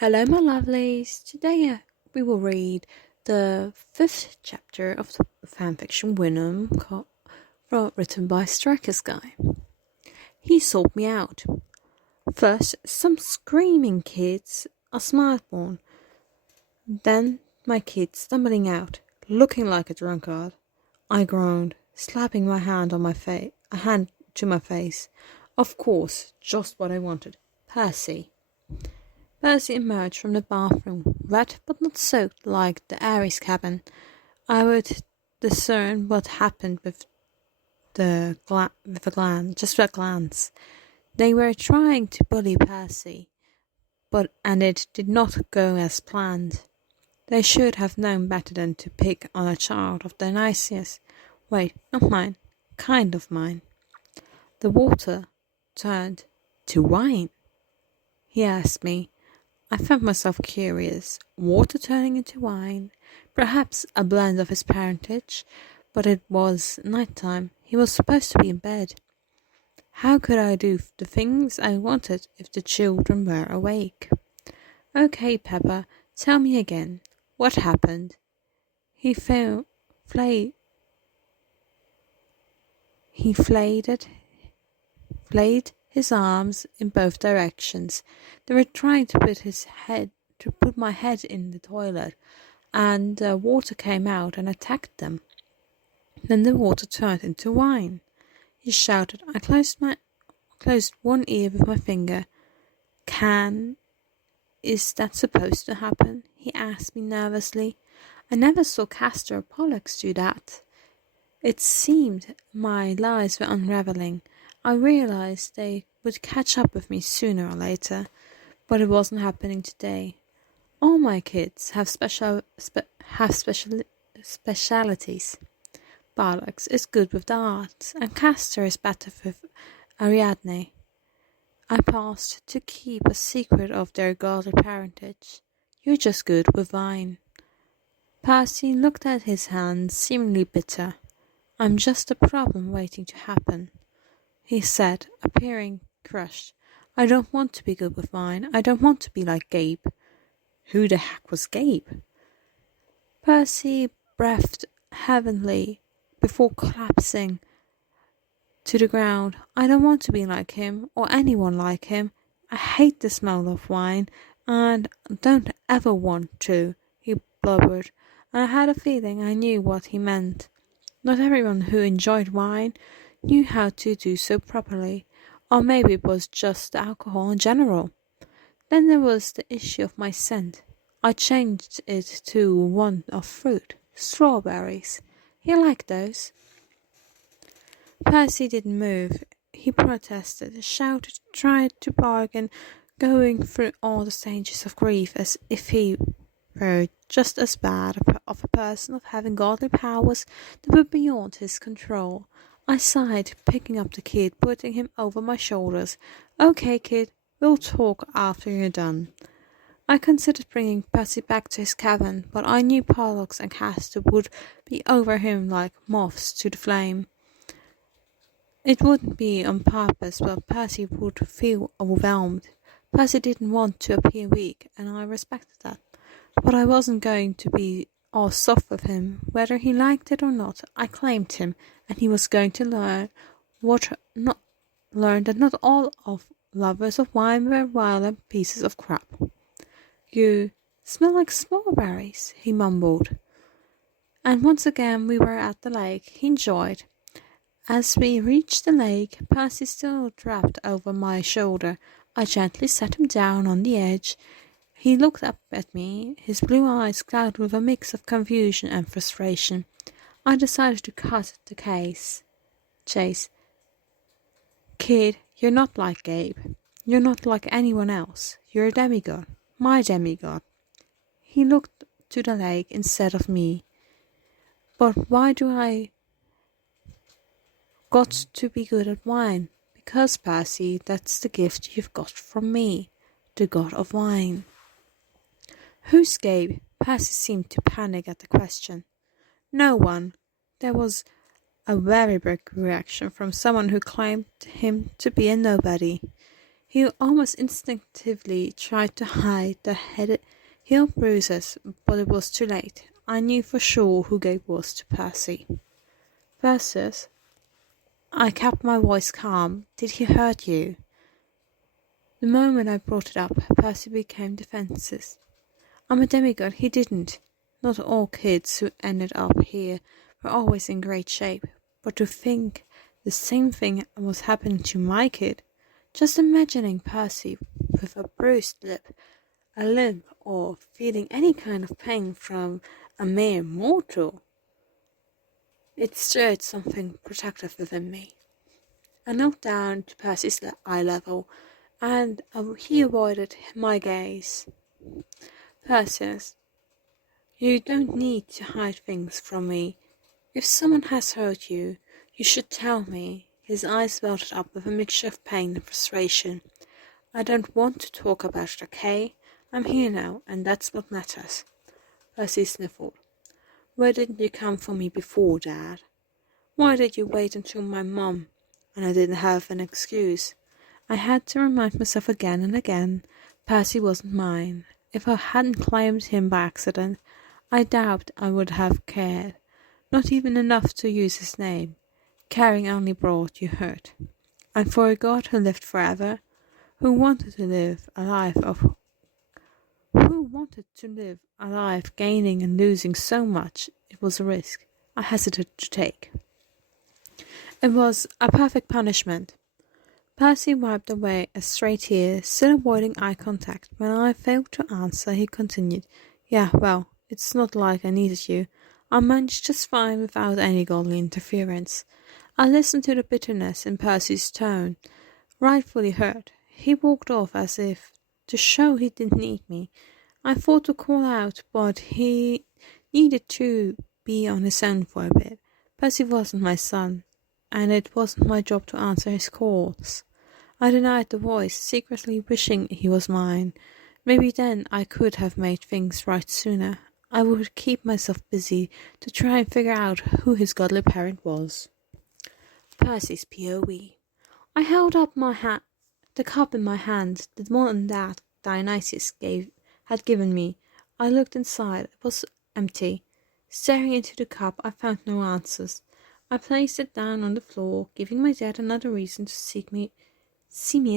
Hello, my lovelies. Today we will read the 5th chapter of the fanfiction Vinum, written by Striker's Guy. He sold me out. First, some screaming kids, a smart one. Then, my kid stumbling out, looking like a drunkard. I groaned, slapping my hand on a hand to my face. Of course, just what I wanted. Percy. Percy emerged from the bathroom, wet but not soaked like the Aries cabin. I would discern what happened with a glance. They were trying to bully Percy, and it did not go as planned. They should have known better than to pick on a child of Dionysus. Wait, not mine. Kind of mine. The water turned to wine. He asked me. I found myself curious. Water turning into wine. Perhaps a blend of his parentage, but it was night time. He was supposed to be in bed. How could I do the things I wanted if the children were awake? Okay, Peppa, tell me again. What happened? He flayed his arms in both directions. They were trying to put my head in the toilet, and water came out and attacked them. Then the water turned into wine. He shouted. I closed one ear with my finger. Is that supposed to happen? He asked me nervously. I never saw Castor or Pollux do that. It seemed my lies were unraveling. I realized they would catch up with me sooner or later, but it wasn't happening today. All my kids have specialities. Pollux is good with the arts, and Castor is better with Ariadne. I paused to keep a secret of their godly parentage. You're just good with wine. Percy looked at his hands, seemingly bitter. I'm just a problem waiting to happen, he said, appearing crushed. I don't want to be good with wine. I don't want to be like Gabe. Who the heck was Gabe? Percy breathed heavily before collapsing to the ground. I don't want to be like him, or anyone like him. I hate the smell of wine, and don't ever want to, he blubbered, and I had a feeling I knew what he meant. Not everyone who enjoyed wine knew how to do so properly, or maybe it was just alcohol in general. Then there was the issue of my scent. I changed it to one of fruit, strawberries. He liked those. Percy didn't move. He protested, shouted, tried to bargain, going through all the stages of grief as if he were just as bad of a person of having godly powers that were beyond his control. I sighed, picking up the kid, putting him over my shoulders. Okay, kid, we'll talk after you're done. I considered bringing Percy back to his cabin, but I knew Pollux and Castor would be over him like moths to the flame. It wouldn't be on purpose, but Percy would feel overwhelmed. Percy didn't want to appear weak, and I respected that. But I wasn't going to be all soft with him. Whether he liked it or not, I claimed him, and he was going to learn that not all of lovers of wine were violent pieces of crap. You smell like strawberries, he mumbled. And once again we were at the lake. He enjoyed. As we reached the lake, Percy still dropped over my shoulder. I gently set him down on the edge. He looked up at me, his blue eyes clouded with a mix of confusion and frustration. I decided to cut the chase. Kid, you're not like Gabe. You're not like anyone else. You're a demigod. My demigod. He looked to the lake instead of me. But why do I got to be good at wine? Because, Percy, that's the gift you've got from me, the god of wine. Who's Gabe? Percy seemed to panic at the question. No one. There was a very big reaction from someone who claimed him to be a nobody. He almost instinctively tried to hide the heel bruises, but it was too late. I knew for sure who gave was to Percy. Perseus, I kept my voice calm. Did he hurt you? The moment I brought it up, Percy became defensive. I'm a demigod, he didn't. Not all kids who ended up here were always in great shape, but to think the same thing was happening to my kid, just imagining Percy with a bruised lip, a limp, or feeling any kind of pain from a mere mortal. It stirred something protective within me. I knelt down to Percy's eye level, and he avoided my gaze. Perseus, you don't need to hide things from me. If someone has hurt you, you should tell me. His eyes welted up with a mixture of pain and frustration. I don't want to talk about it, okay? I'm here now, and that's what matters. Percy sniffled. Why didn't you come for me before, Dad? Why did you wait until my mum? And I didn't have an excuse. I had to remind myself again and again, Percy wasn't mine. If I hadn't claimed him by accident, I doubt I would have cared. Not even enough to use his name. Caring only brought you hurt. And for a god who lived forever, who wanted to live a life gaining and losing so much, it was a risk I hesitated to take. It was a perfect punishment. Percy wiped away a stray tear, still avoiding eye contact. When I failed to answer, he continued, Yeah, well, it's not like I needed you. I managed just fine without any godly interference. I listened to the bitterness in Percy's tone, rightfully hurt. He walked off as if to show he didn't need me. I thought to call out, but he needed to be on his own for a bit. Percy wasn't my son, and it wasn't my job to answer his calls. I denied the voice, secretly wishing he was mine. Maybe then I could have made things right sooner. I would keep myself busy to try and figure out who his godly parent was. Percy's POV. I held up the cup in my hand, the one that Dionysus had given me. I looked inside. It was empty. Staring into the cup, I found no answers. I placed it down on the floor, giving my dad another reason to see me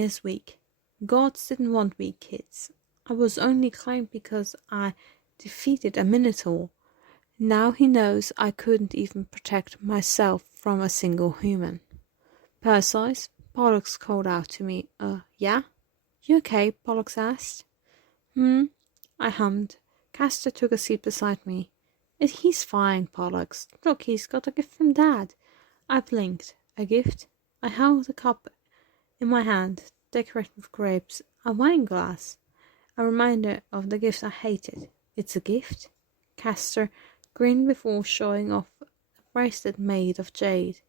as weak. Gods didn't want weak kids. I was only claimed because I defeated a minotaur. Now he knows I couldn't even protect myself from a single human. Perseus, Pollux called out to me. Yeah? You okay? Pollux asked. I hummed. Castor took a seat beside me. He's fine, Pollux. Look, he's got a gift from Dad. I blinked. A gift? I held the cup in my hand, decorated with grapes, a wine glass. A reminder of the gift I hated. It's a gift? Castor grinned before showing off a bracelet made of jade.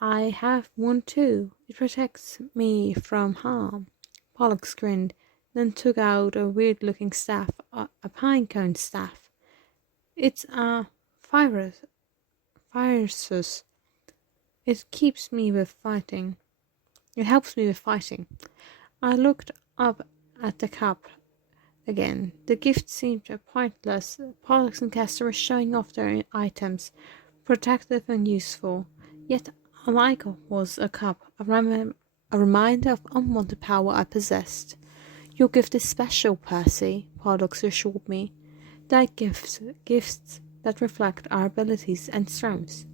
I have one too. It protects me from harm. Pollux grinned, then took out a weird-looking staff, a pine-cone staff. It's a virusus. It helps me with fighting. I looked up at the cup again. The gift seemed pointless. Pollux and Castor were showing off their items, protective and useful. Yet, unlike was a cup, a reminder of unwanted power I possessed. Your gift is special, Percy, Pollux assured me. They're gifts that reflect our abilities and strengths.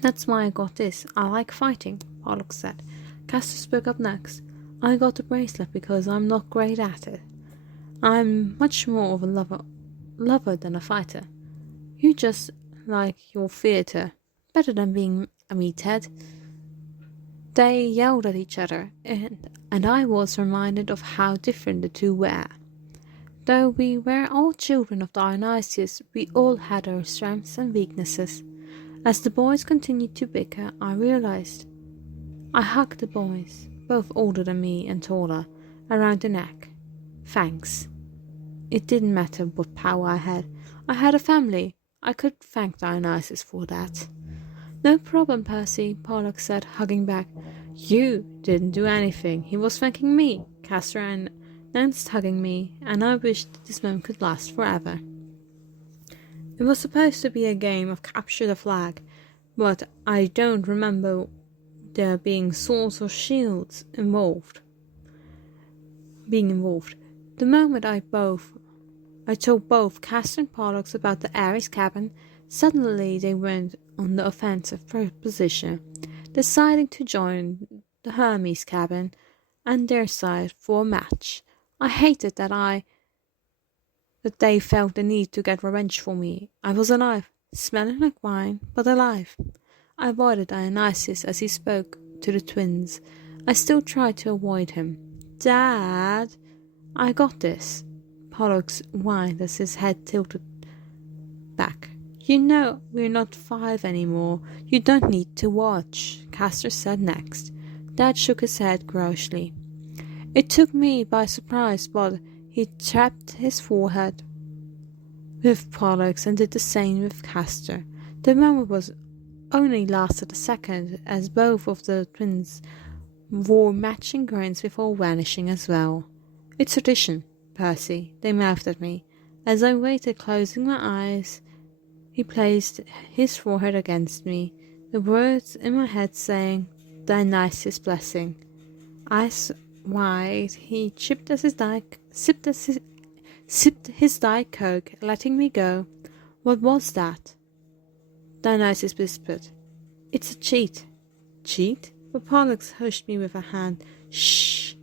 That's why I got this. I like fighting, Pollux said. Castor spoke up next. I got the bracelet because I'm not great at it. I'm much more of a lover than a fighter. You just like your theatre, better than being a meathead. They yelled at each other, and I was reminded of how different the two were. Though we were all children of Dionysus, we all had our strengths and weaknesses. As the boys continued to bicker, I realized. I hugged the boys, both older than me and taller, around the neck. Thanks. It didn't matter what power I had. I had a family. I could thank Dionysus for that. No problem, Percy, Pollux said, hugging back. You didn't do anything. He was thanking me, Castor announced, hugging me, and I wished this moment could last forever. It was supposed to be a game of capture the flag, but I don't remember there being swords or shields involved. The moment I told both Castor and Pollux about the Ares cabin, suddenly they went on the offensive position, deciding to join the Hermes cabin and their side for a match. I hated that they felt the need to get revenge for me. I was alive, smelling like wine, but alive. I avoided Dionysus as he spoke to the twins. I still tried to avoid him. Dad, I got this. Pollux whined as his head tilted back. You know we're not 5 anymore. You don't need to watch, Castor said next. Dad shook his head grossly. It took me by surprise, but he tapped his forehead with Pollux and did the same with Castor. The moment only lasted a second, as both of the twins wore matching grins before vanishing as well. It's tradition, Percy, they mouthed at me. As I waited, closing my eyes, he placed his forehead against me, the words in my head saying, Dionysus' blessing. Eyes wide, he sipped his Diet Coke, letting me go. What was that? Dionysus whispered. It's a cheat. Cheat? But Pollux hushed me with a hand. Shh!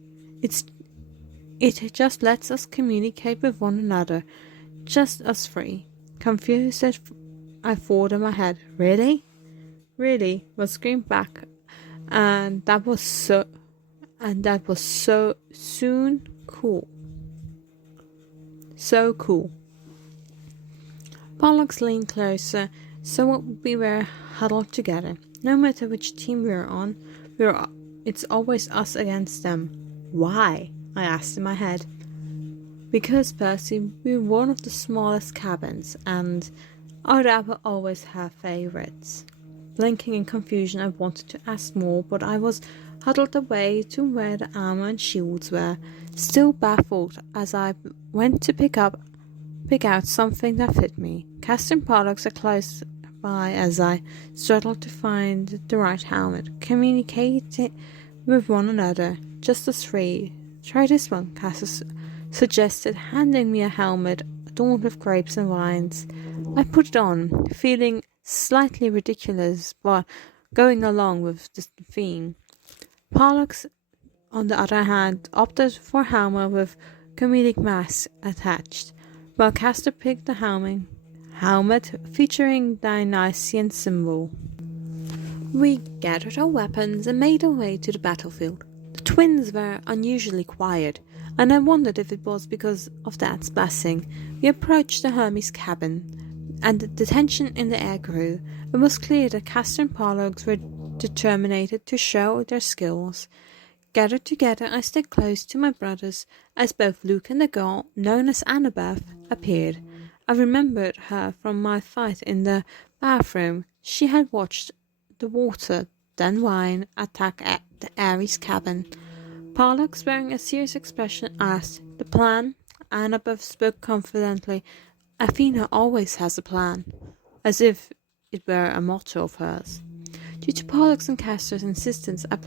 It just lets us communicate with one another. Just us 3. Confused, I thought in my head, Really? Really? Was screamed back, and that was so soon cool. So cool. Pollux leaned closer, so we were huddled together. No matter which team we were on, it's always us against them. Why? I asked in my head. Because, Percy, we're one of the smallest cabins, and I'd always have favourites. Blinking in confusion, I wanted to ask more, but I was huddled away to where the armour and shields were, still baffled as I went to pick out something that fit me. Castor and Pollux are close by as I struggled to find the right helmet, communicating with one another, just as 3. Try this one, Castor suggested, handing me a helmet adorned with grapes and vines. I put it on, feeling slightly ridiculous, but going along with the theme. Pollux, on the other hand, opted for a helmet with comedic mask attached, while Castor picked the helmet featuring Dionysian symbol. We gathered our weapons and made our way to the battlefield. The twins were unusually quiet, and I wondered if it was because of Dad's blessing. We approached the Hermes cabin, and the tension in the air grew. It was clear that Castor and Pollux were determined to show their skills. Gathered together, I stayed close to my brothers as both Luke and the girl, known as Annabeth, appeared. I remembered her from my fight in the bathroom. She had watched the water, then wine, attack at the Ares cabin. Pollux, wearing a serious expression, asked, The plan? Annabeth spoke confidently. Athena always has a plan, as if it were a motto of hers. Due to Pollux and Castor's insistence, I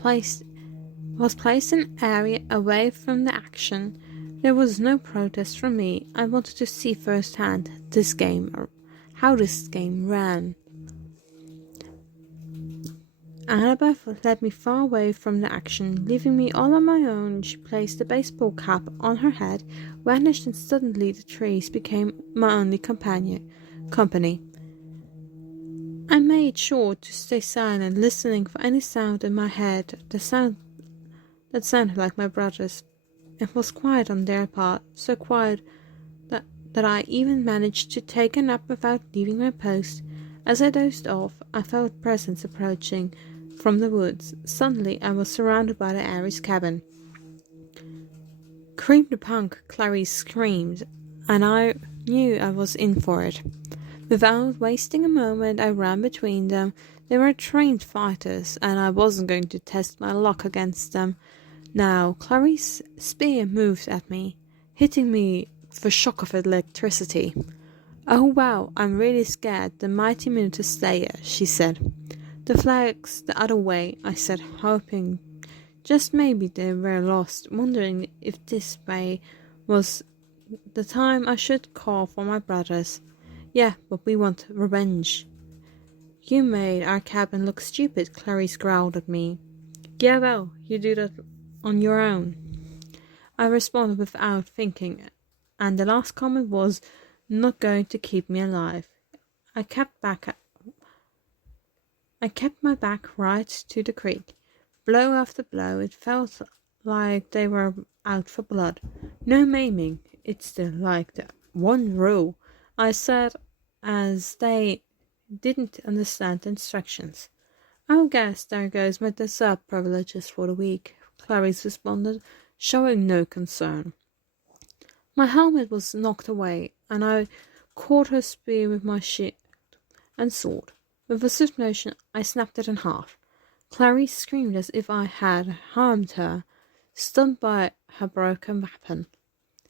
was placed in an area away from the action. There was no protest from me. I wanted to see firsthand how this game ran. Annabeth led me far away from the action, leaving me all on my own. She placed the baseball cap on her head, vanished, and suddenly the trees became my only company. I made sure to stay silent, listening for any sound in my head, the sound that sounded like my brother's. It was quiet on their part, so quiet that I even managed to take a nap without leaving my post. As I dozed off, I felt presence approaching from the woods. Suddenly, I was surrounded by the Ares cabin. Creep the punk, Clarice screamed, and I knew I was in for it. Without wasting a moment, I ran between them. They were trained fighters, and I wasn't going to test my luck against them. Now, Clarice's spear moved at me, hitting me with a shock of electricity. "Oh wow, I'm really scared, the mighty Minotaur Slayer," she said. "The flag's the other way," I said, hoping just maybe they were lost, wondering if this way was the time I should call for my brothers. "Yeah, but we want revenge." "You made our cabin look stupid," Clarice growled at me. "Yeah, well, you do that on your own," I responded without thinking, and the last comment was not going to keep me alive. I kept my back right to the creek. Blow after blow, it felt like they were out for blood. "No maiming, it's the one rule," I said, as they didn't understand the instructions. "I guess there goes my dessert privileges for the week," Clarice responded, showing no concern. My helmet was knocked away, and I caught her spear with my shield and sword. With a swift motion, I snapped it in half. Clarice screamed as if I had harmed her, stunned by her broken weapon.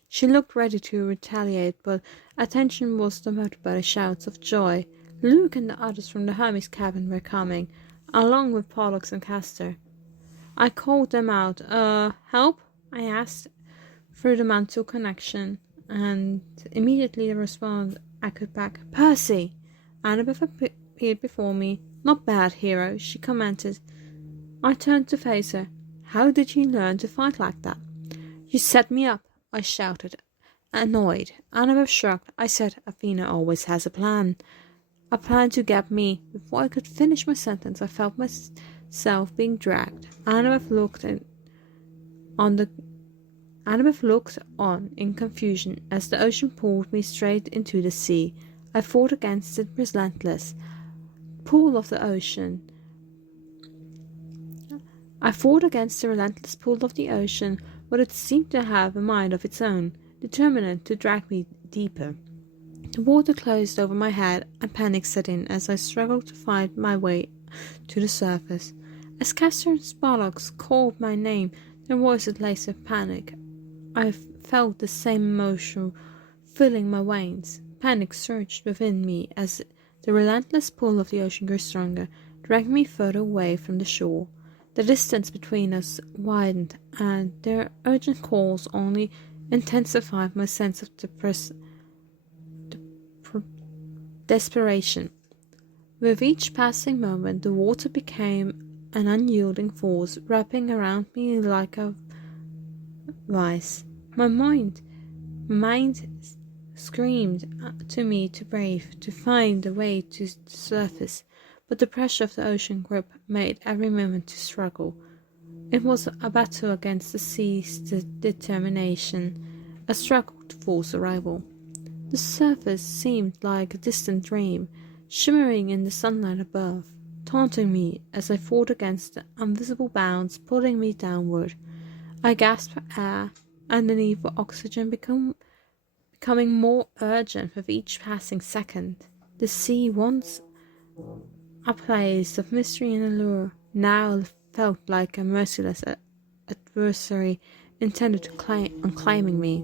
She looked ready to retaliate, but attention was diverted by the shouts of joy. Luke and the others from the Hermes cabin were coming, along with Pollux and Castor. I called them out. Help?" I asked through the mantle connection, and immediately the response echoed back, "Percy!" Annabeth appeared before me. "Not bad, hero," she commented. I turned to face her. "How did you learn to fight like that?" "You set me up," I shouted, annoyed. Annabeth shrugged. I said, "Athena always has a plan." "A plan to get me." Before I could finish my sentence, I felt myself being dragged. Annabeth looked on in confusion as the ocean pulled me straight into the sea. I fought against the relentless pull of the ocean, but it seemed to have a mind of its own, determined to drag me deeper. The water closed over my head, and panic set in as I struggled to find my way to the surface. As Castor and Pollux called my name, their voices laced with panic. I felt the same emotion filling my veins. Panic surged within me as the relentless pull of the ocean grew stronger, dragging me further away from the shore. The distance between us widened, and their urgent calls only intensified my sense of desperation. With each passing moment, the water became an unyielding force, wrapping around me like a vice. My mind screamed to me to brave, to find a way to the surface, but the pressure of the ocean grip made every moment to struggle. It was a battle against the sea's determination, a struggle for survival. The surface seemed like a distant dream, shimmering in the sunlight above, taunting me as I fought against the invisible bounds pulling me downward. I gasped for air, and the need for oxygen becoming more urgent with each passing second. The sea, once a place of mystery and allure, now felt like a merciless adversary intended on claiming me.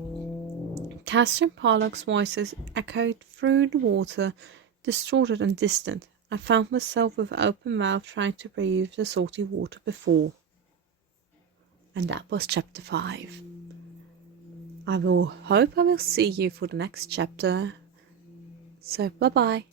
Castor and Pollux's voices echoed through the water, distorted and distant. I found myself with open mouth trying to breathe the salty water before. And that was chapter 5. I will see you for the next chapter. So bye bye.